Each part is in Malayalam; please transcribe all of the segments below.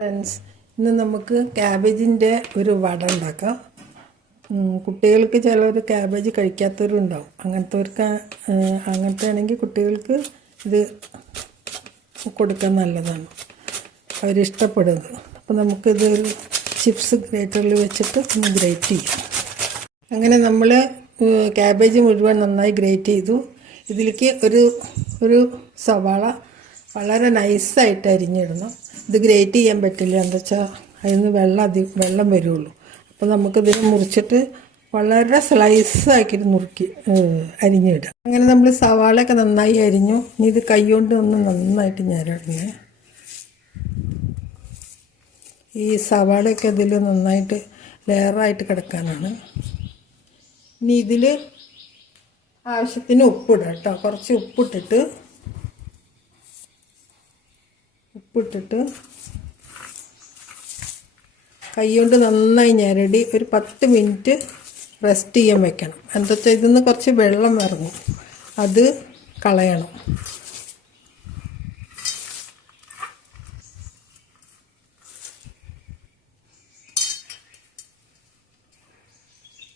ഫ്രണ്ട്സ് ഇന്ന് നമുക്ക് ക്യാബേജിന്റെ ഒരു വട ഉണ്ടാക്കാം. കുട്ടികൾക്ക് ചിലർ ക്യാബേജ് കഴിക്കാത്തവരുണ്ടാവും. അങ്ങനത്തെവർക്ക് അങ്ങനത്തെ ആണെങ്കിൽ കുട്ടികൾക്ക് ഇത് കൊടുക്കാൻ നല്ലതാണ്. അവരിഷ്ടപ്പെടുന്നത്. അപ്പോൾ നമുക്കിത് ചിപ്സ് ഗ്രേറ്ററിൽ വെച്ചിട്ട് ഒന്ന് ഗ്രേറ്റ് ചെയ്യാം. അങ്ങനെ നമ്മൾ ക്യാബേജ് മുഴുവൻ നന്നായി ഗ്രേറ്റ് ചെയ്തു. ഇതിലേക്ക് ഒരു ഒരു സവാള വളരെ നൈസായിട്ട് അരിഞ്ഞിടണം. ഇത് ഗ്രേറ്റ് ചെയ്യാൻ പറ്റില്ല. എന്താ വെച്ചാൽ അതിൽ നിന്ന് വെള്ളം അധികം വെള്ളം വരുള്ളൂ. അപ്പോൾ നമുക്കിതിനെ മുറിച്ചിട്ട് വളരെ സ്ലൈസ് ആക്കിയിട്ട് നുറുക്കി അരിഞ്ഞിടാം. അങ്ങനെ നമ്മൾ സവാളയൊക്കെ നന്നായി അരിഞ്ഞു. ഇനി ഇത് കൈ കൊണ്ട് ഒന്ന് നന്നായിട്ട് ഞരടണേ. ഈ സവാളയൊക്കെ ഇതിൽ നന്നായിട്ട് ലെയറായിട്ട് കിടക്കാനാണ്. ഇനി ഇതിൽ ആവശ്യത്തിന് ഉപ്പിടാം കേട്ടോ കുറച്ച് ഉപ്പിട്ടിട്ട് ഉപ്പിട്ടിട്ട് കൈ കൊണ്ട് നന്നായി ഞരടി ഒരു പത്ത് മിനിറ്റ് റെസ്റ്റ് ചെയ്യാൻ വെക്കണം. എന്താ വെച്ചാൽ ഇതിൽ കുറച്ച് വെള്ളം ഇറങ്ങും. അത് കളയണം.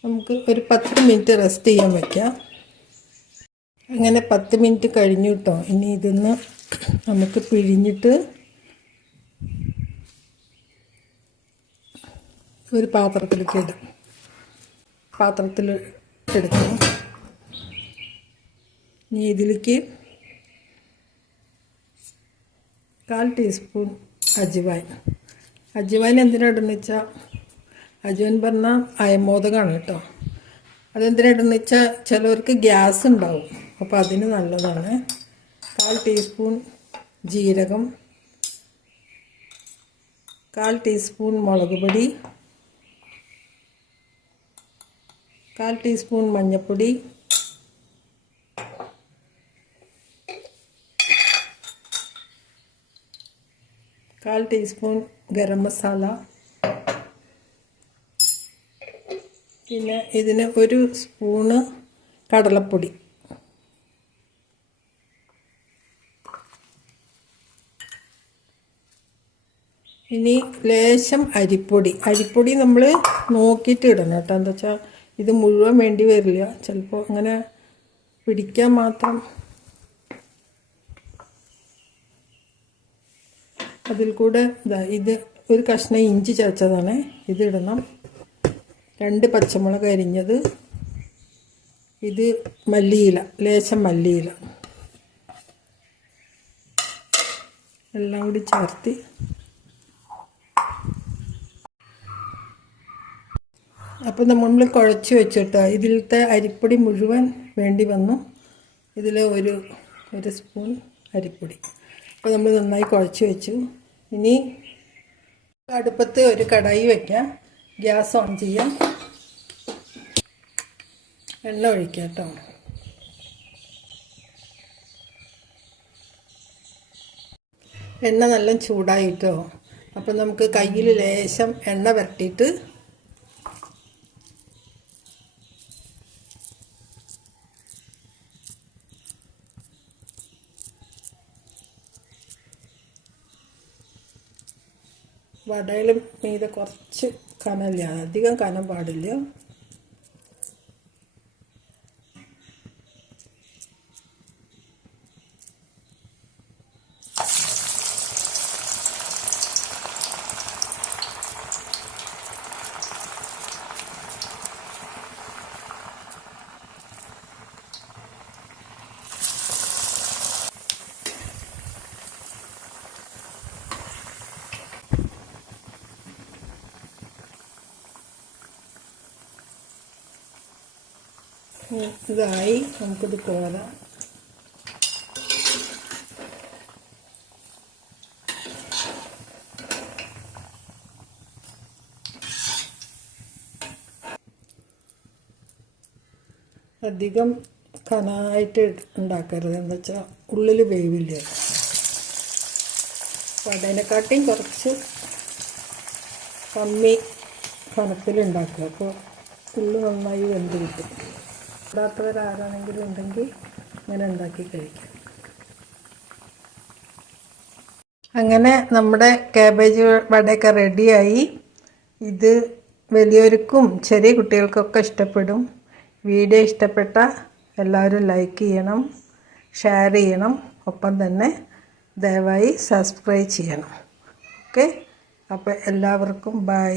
നമുക്ക് ഒരു പത്ത് മിനിറ്റ് റെസ്റ്റ് ചെയ്യാൻ വയ്ക്കാം അങ്ങനെ പത്ത് മിനിറ്റ് കഴിഞ്ഞു കേട്ടോ ഇനി ഇതിന്ന് നമുക്ക് പിഴിഞ്ഞിട്ട് ഒരു പാത്രത്തിലേക്ക് ഇടും. പാത്രത്തിൽ എടുക്കണം ഇനി ഇതിലേക്ക് കാൽ ടീസ്പൂൺ അജ്വാൻ അജ്വാൻ എന്തിനാണെന്ന് വെച്ചാൽ അജ്വാൻ പറഞ്ഞാൽ അയമോദകമാണ് കേട്ടോ. അതെന്തിനാണെന്ന് വെച്ചാൽ ചിലവർക്ക് ഗ്യാസ് ഉണ്ടാവും. അപ്പോൾ അതിന് നല്ലതാണ് കാൽ ടീസ്പൂൺ ജീരകം കാൽ ടീസ്പൂൺ മുളക് പൊടി കാൽ ടീസ്പൂൺ മഞ്ഞൾപ്പൊടി കാൽ ടീസ്പൂൺ ഗരം മസാല. പിന്നെ ഇതിന് ഒരു സ്പൂണ് കടലപ്പൊടി. ഇനി ലേശം അരിപ്പൊടി. അരിപ്പൊടി നമ്മൾ നോക്കിയിട്ട് ഇടണം കേട്ടോ. എന്താ വെച്ചാൽ ഇത് മുഴുവൻ വേണ്ടി വരില്ല. ചിലപ്പോൾ അങ്ങനെ പിടിക്കാൻ മാത്രം അതിൽ കൂടെ ഇതാ ഒരു കഷ്ണം ഇഞ്ചി ചതച്ചതാണ്. ഇതിടണം രണ്ട് പച്ചമുളക് അരിഞ്ഞത്. ഇത് മല്ലിയില ലേശം മല്ലിയില. എല്ലാം കൂടി ചേർത്ത് അപ്പോൾ നമ്മൾ കുഴച്ച് വെച്ചിട്ട്. ഇതിലത്തെ അരിപ്പൊടി മുഴുവൻ വേണ്ടി വന്നു. ഇതിൽ ഒരു ഒരു സ്പൂൺ അരിപ്പൊടി. അപ്പോൾ നമ്മൾ നന്നായി കുഴച്ച് വെച്ചു. ഇനി അടുപ്പത്ത് ഒരു കടായി വയ്ക്കാം ഗ്യാസ് ഓൺ ചെയ്യാം. എണ്ണ ഒഴിക്കാം കേട്ടോ. എണ്ണ നല്ല ചൂടായിട്ടോ അപ്പം നമുക്ക് കയ്യിൽ ലേശം എണ്ണ വരട്ടിയിട്ട് വടയിൽ മീതെ കുറച്ച് കനമില്ല. അധികം കനം പാടില്ല. ഇതായി നമുക്കിത് കോരാം. അധികം കനായിട്ട് ഉണ്ടാക്കരുത് എന്ന് വെച്ചാൽ ഉള്ളിൽ വേവില്ല. വടേനെക്കാട്ടിയും കുറച്ച് കമ്മി കനത്തിലുണ്ടാക്കുക അപ്പോൾ ഉള്ളു നന്നായി വെന്ത് കിട്ടും. ഇടാത്തവരാരാണെങ്കിലും ഉണ്ടെങ്കിൽ ഇങ്ങനെ ഉണ്ടാക്കി കഴിക്കാം. അങ്ങനെ നമ്മുടെ കാബേജ് വടയൊക്കെ റെഡിയായി ഇത് വലിയവർക്കും ചെറിയ കുട്ടികൾക്കൊക്കെ ഇഷ്ടപ്പെടും. വീഡിയോ ഇഷ്ടപ്പെട്ട എല്ലാവരും ലൈക്ക് ചെയ്യണം ഷെയർ ചെയ്യണം. ഒപ്പം തന്നെ ദയവായി സബ്സ്ക്രൈബ് ചെയ്യണം. ഓക്കെ അപ്പോൾ എല്ലാവർക്കും ബൈ